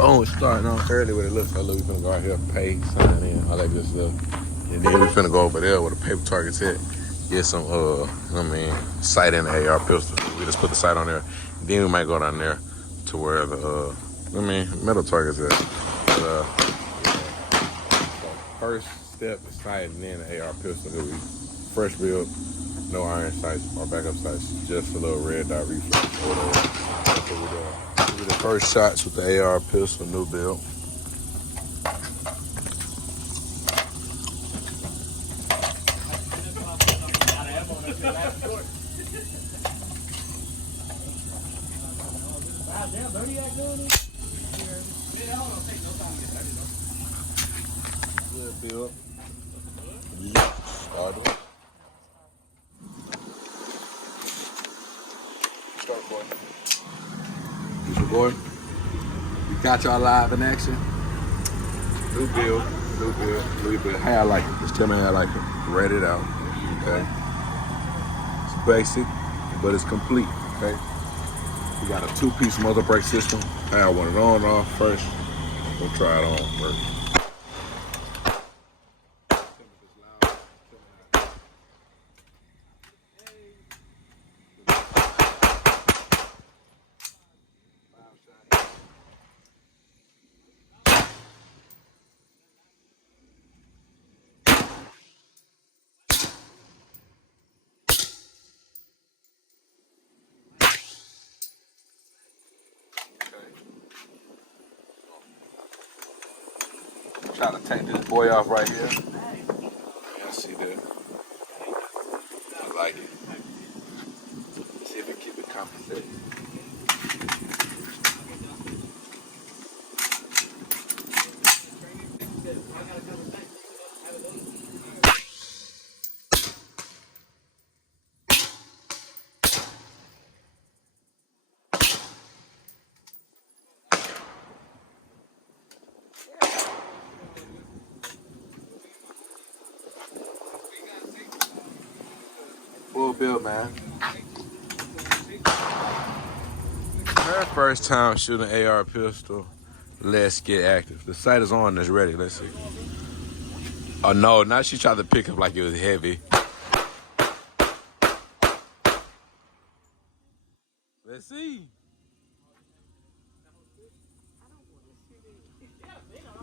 Boom, starting off early with it looks like. Look, we finna go out here, pay, sign in, all that good stuff. And then we finna go over there where the paper target's at. Get some, sight in the AR pistol. We just put the sight on there. Then we might go down there to where the, metal target's at. But, first step is sighting in the AR pistol. It'll be fresh build, no iron sights or backup sights, just a little red dot reflex or whatever. That's what we're doing. These are the first shots with the AR pistol, new build. Good build. Yeah, started. Start, boy. This your boy. We got y'all live in action. New build. How I like it. Just tell me how I like it. Read it out. Okay. It's basic, but it's complete. Okay. We got a 2-piece muzzle brake system. I want it on and off first. We'll try it on first. Trying to take this boy off right here. Yeah, see that. I like it. See if we keep it compensated. Full build, man. Her first time shooting an AR pistol. Let's get active. The sight is on. It's ready. Let's see. Oh no! Now she tried to pick up like it was heavy. Let's see.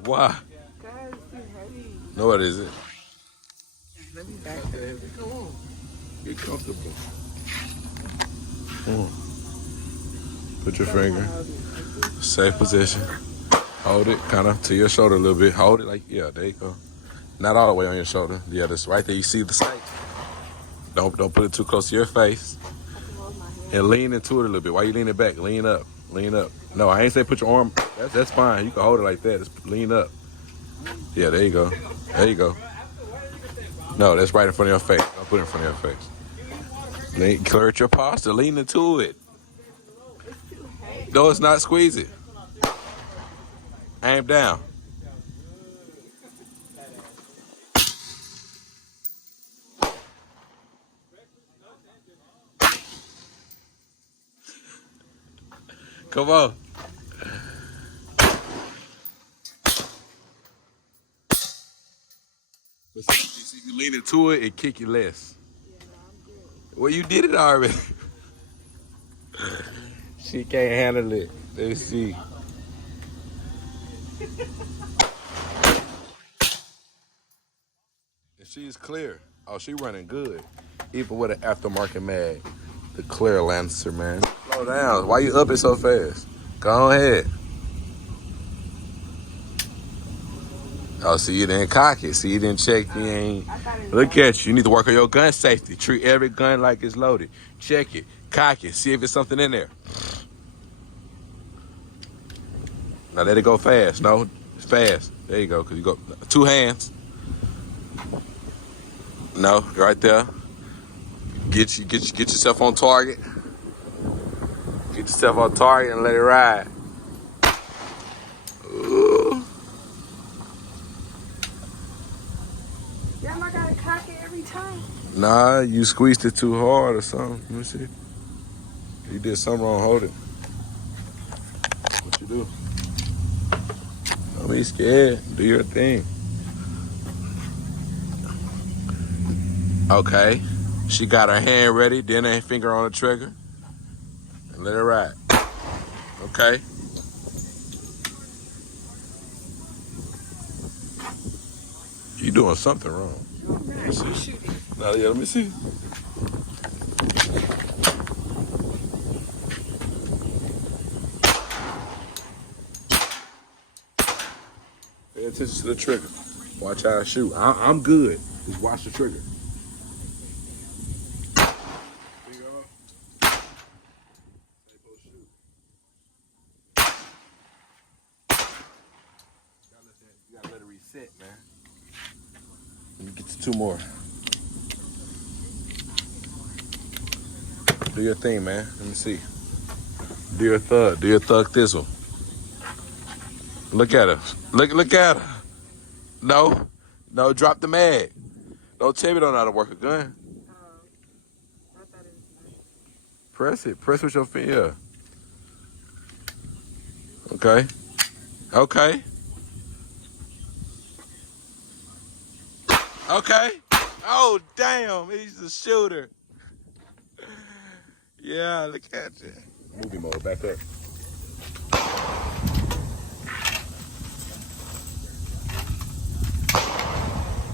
Why? Because it's too heavy. No, it isn't. Let me back to it. Come on. Get comfortable. Put your finger. Safe position. Hold it kind of to your shoulder a little bit. Hold it like, yeah, there you go. Not all the way on your shoulder. Yeah, that's right there. You see the sight. Don't put it too close to your face. And lean into it a little bit. Why you leaning back? Lean up. Lean up. No, I ain't say put your arm. That's fine. You can hold it like that. Just lean up. Yeah, there you go. There you go. No, that's right in front of your face. Don't put it in front of your face. Clear your posture. Lean into it. No, it's not. Squeeze it. Aim down. Come on. See, you lean into it, it kick you less. Well, you did it already. She can't handle it. Let's see. And she's clear. Oh, she running good. Even with an aftermarket mag. The clear Lancer, man. Slow down. Why you up it so fast? Go ahead. Oh, see, you didn't cock it. See, you didn't check. You ain't. Look at you. You need to work on your gun safety. Treat every gun like it's loaded. Check it. Cock it. See if there's something in there. Now let it go fast. No, fast. There you go. Cause you go 2 hands. No, right there. Get yourself on target. Get yourself on target and let it ride. Ooh. Damn, I gotta cock it every time. Nah, you squeezed it too hard or something. Let me see. You did something wrong. Hold it. What you do? be scared. Do your thing. Okay. She got her hand ready, then her finger on the trigger. And let it ride. Okay. You doing something wrong. Man, shoot it. Now, yeah, let me see. Pay attention to the trigger. Watch how I shoot. I'm good. Just watch the trigger. You gotta let it reset, man. Let me get to 2 more. Do your thing, man. Let me see. Do your thug. Do your thug thistle. Look at her. Look at her. No. No, drop the mag. Don't tell me you don't know how to work a gun. I thought it was nice. Press it. Press with your finger. Okay. Okay. Okay. Oh, damn. He's a shooter. Yeah, look at you. Movie mode, back up.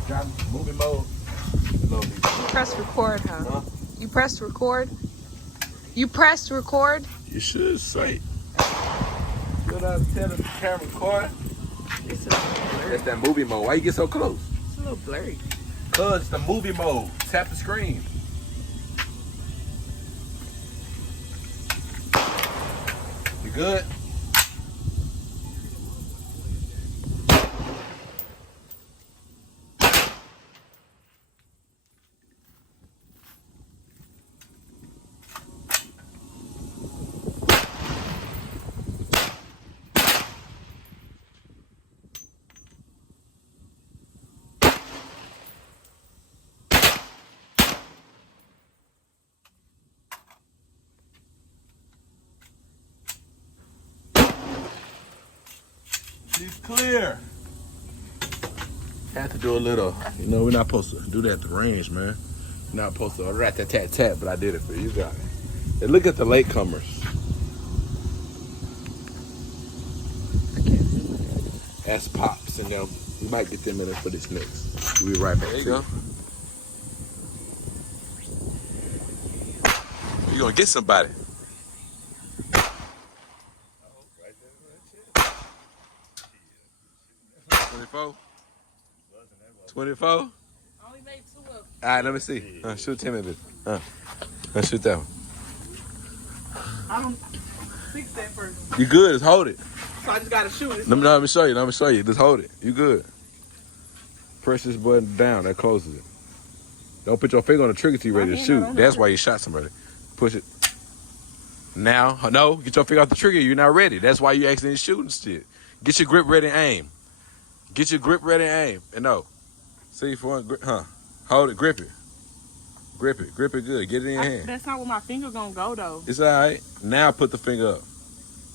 Got movie mode. You pressed record, huh? You pressed record? You pressed record? You should say. Should I tell the camera record? It's a little blurry. That's that movie mode. Why you get so close? It's a little blurry. Cause it's the movie mode. Tap the screen. You good? She's clear. Had to do a little, you know, we're not supposed to do that at the range, man. We're not supposed to rat-tat-tat-tat, but I did it for you guys. And look at the latecomers. That's Pops, and then we might get them in for this next. We'll be right back. There you go. You're gonna get somebody. 24? 24? I only made 2 of them. All right, let me see. Shoot 10 minutes. Let's shoot that one. I don't fix that first. You good? Just hold it. So I just gotta shoot it. Let me show you. Let me show you. Just hold it. You good. Press this button down. That closes it. Don't put your finger on the trigger till you're ready to shoot. That's why you shot somebody. Push it. Now, no, get your finger off the trigger. You're not ready. That's why you accidentally shooting shit. Get your grip ready and aim. Get your grip ready and aim. And no. See for one, hold it, grip it. Grip it good. Get it in your hand. That's not where my finger gonna go though. It's all right. Now put the finger up.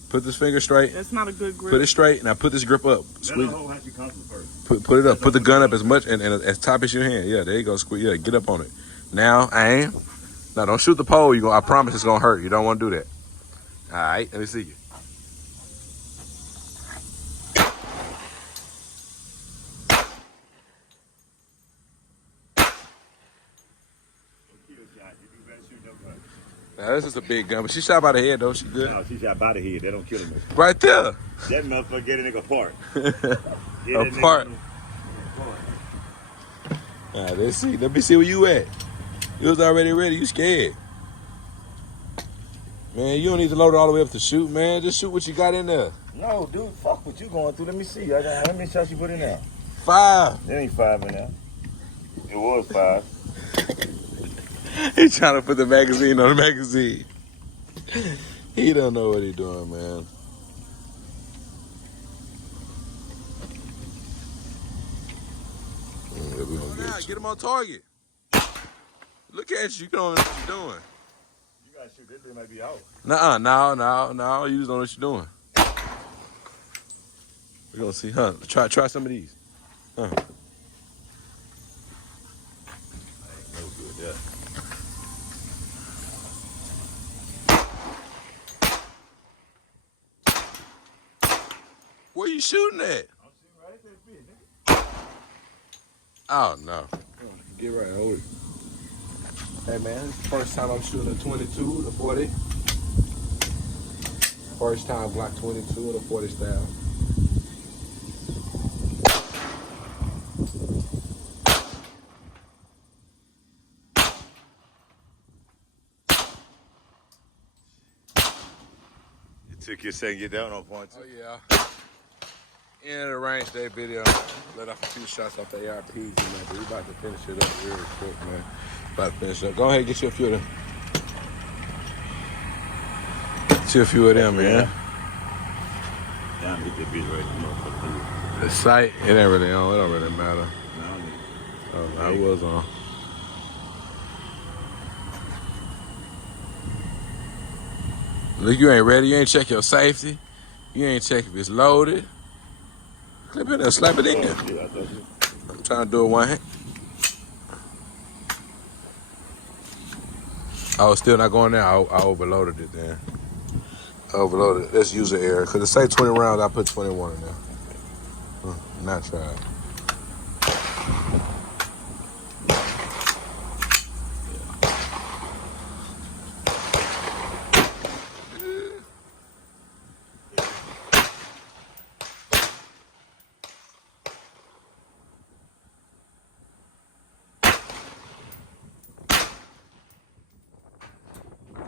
Put this finger straight. That's not a good grip. Put it straight. Now put this grip up. Squeeze. First. Put it up. Put the gun up as much and as top as your hand. Yeah, there you go. Squeeze. Yeah, get up on it. Now aim. Now don't shoot the pole. I promise it's gonna hurt. You don't want to do that. All right. Let me see you. Now this is a big gun, but she shot by the head though. She good. No, she shot by the head. They don't kill him. Right there. That motherfucker get a nigga apart. Apart. All right, let's see. Let me see where you at. You was already ready. You scared. Man, you don't need to load it all the way up to shoot, man. Just shoot what you got in there. No, dude, fuck what you going through. Let me see. Let me show you put in there. 5. There ain't 5 in there. It was 5. He trying to put the magazine on the magazine. He don't know what he doing, man. Get him on target. Look at you. You don't know what you're doing. You gotta shoot. This thing might be out. No. You just don't know what you're doing. You gonna see, huh? Try some of these. Huh? No good, yeah. Where you shooting at? I'm shooting right at that bitch, nigga. Oh no. Get right, hold it. Hey man, this is the first time I'm shooting a 22, the 40. First time Glock 22, the 40 style. It took you a second to get down on point two. Oh yeah. End of the range day video. Let off a few shots off the ARPs, man. But we about to finish it up real quick, man. About to finish it up. Go ahead and get you a few of them. Get you a few of them, man. Down, get that bitch right there. The sight, it ain't really on. It don't really matter. No, Oh, I was on. Look, you ain't ready. You ain't check your safety. You ain't check if it's loaded. Clip it and slap it in. yeah, I thought you. I'm trying to do it one hand. Oh, still not going there. I overloaded it then. I overloaded it. Let's use the air. Because it say 20 rounds, I put 21 in there. Not tried.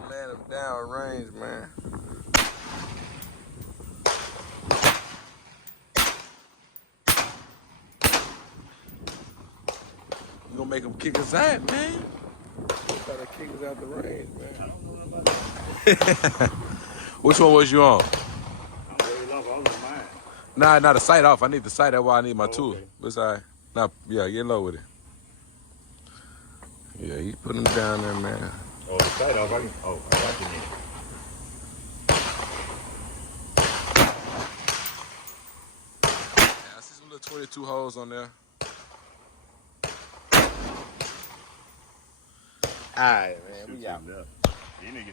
Man, I'm down range, man. You gonna make him kick his ass, man. Try to kick us out the range, man. I don't know nothing about that. Which one was you on? I'm way off. I was on mine. Nah, not the sight off. I need the sight. That's why I need my tool. Okay. What's all right? Nah, yeah, get low with it. Yeah, he put him down there, man. Oh, the sight off. I got you in. I see some little 22 holes on there. All right, man. We out. You niggas.